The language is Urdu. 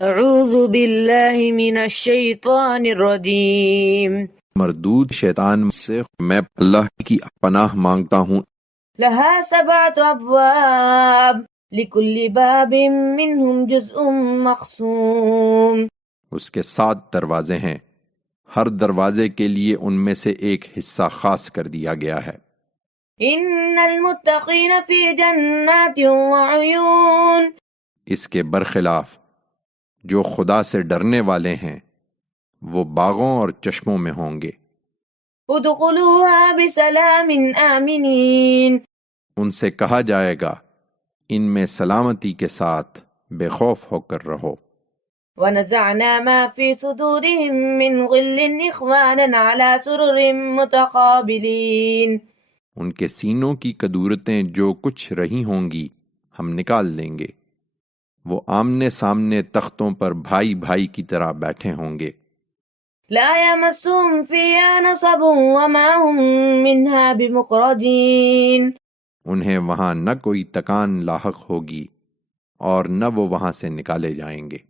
اعوذ باللہ من الشیطان الرجیم مردود شیطان سے میں اللہ کی پناہ مانگتا ہوں۔ لہا سبعۃ ابواب لکل باب منہم جزء مقسوم، اس کے 7 دروازے ہیں، ہر دروازے کے لیے ان میں سے ایک حصہ خاص کر دیا گیا ہے۔ ان المتقین فی جنات وعیون، اس کے برخلاف جو خدا سے ڈرنے والے ہیں وہ باغوں اور چشموں میں ہوں گے۔ ادخلوها بسلام آمنین، ان سے کہا جائے گا ان میں سلامتی کے ساتھ بے خوف ہو کر رہو۔ ونزعنا ما في صدورهم من غل اخوانا على سرر متقابلین، ان کے سینوں کی کدورتیں جو کچھ رہی ہوں گی ہم نکال دیں گے، وہ آمنے سامنے تختوں پر بھائی بھائی کی طرح بیٹھے ہوں گے۔ لا يمسهم فيها نصب وما هم منها بمخرجین، انہیں وہاں نہ کوئی تکان لاحق ہوگی اور نہ وہ وہاں سے نکالے جائیں گے۔